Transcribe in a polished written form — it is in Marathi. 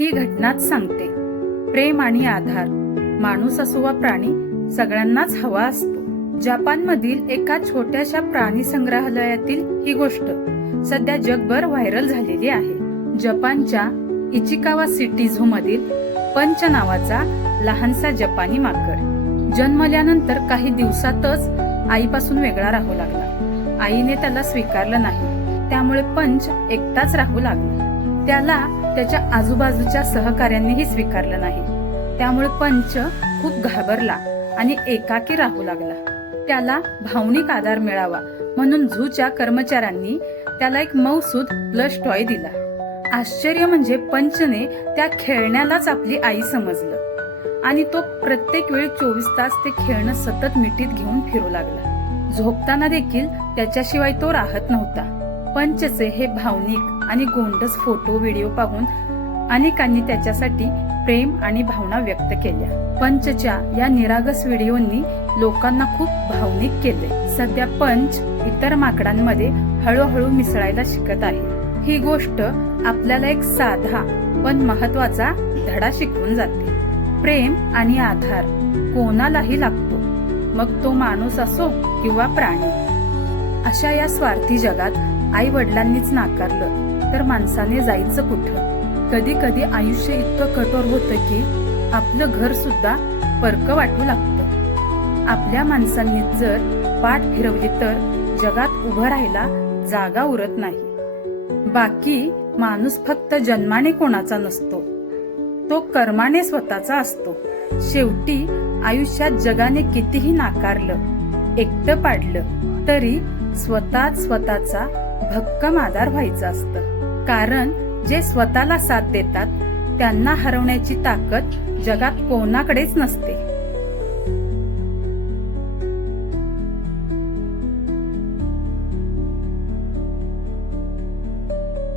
ही घटनाच सांगते. प्रेम आणि आधार, माणूस असो वा प्राणी, सगळ्यांनाच हवा असतो. जपानमधील एका छोट्याशा प्राणी संग्रहालयातील ही गोष्ट सध्या जगभर व्हायरल झालेली आहे. जपानच्या इचिकावा सिटी झू मधील पंच नावाचा लहानसा जपानी माकड जन्मल्यानंतर काही दिवसातच आईपासून वेगळा राहू लागला. आईने त्याला स्वीकारलं नाही, त्यामुळे पंच एकटाच राहू लागला. त्याला त्याच्या आजूबाजूच्या सहकाऱ्यांनीही स्वीकारलं नाही, त्यामुळे पंच खूप घाबरला आणि एकाकी राहू लागला. त्याला भावनिक आधार मिळावा म्हणून झूच्या कर्मचाऱ्यांनी त्याला एक मऊसूद प्लश टॉय दिला. आश्चर्य म्हणजे पंचने त्या खेळण्यालाच आपली आई समजलं आणि तो प्रत्येक वेळी 24 तास ते खेळणं सतत मिठीत घेऊन फिरू लागला. झोपताना देखील त्याच्याशिवाय तो राहत नव्हता. पंचचे हे भावनिक आणि गोंडस फोटो व्हिडिओ पाहून अनेकांनी त्याच्यासाठी प्रेम आणि भावना व्यक्त केल्या. पंचच्या या निरागस व्हिडिओंनी लोकांना खूप भावनिक केले. सध्या पंच इतर माकडांमध्ये हळूहळू मिसळायला शिकत आहे. ही गोष्ट आपल्याला एक साधा पण महत्वाचा धडा शिकवून जाते. प्रेम आणि आधार कोणालाही लागतो, मग तो माणूस असो किंवा प्राणी. अशा या स्वार्थी जगात आई वडिलांनीच नाकारलं तर माणसाने जायचं कुठं? कधी कधी आयुष्य इतकं कठोर होतं की आपलं घर सुद्धा परक वाटू लागतं. आपल्या माणसांनी जर पाठ फिरवली तर जगात उभं राहायला जागा उरत नाही. बाकी माणूस फक्त जन्माने कोणाचा नसतो, तो कर्माने स्वतःचा असतो. शेवटी आयुष्यात जगाने कितीही नाकारलं, एकटं पाडलं तरी स्वतःचा भक्कम आधार व्हायचं असतं. कारण जे स्वतःला साथ देतात त्यांना हरवण्याची ताकद जगात कोणाकडेच नसते.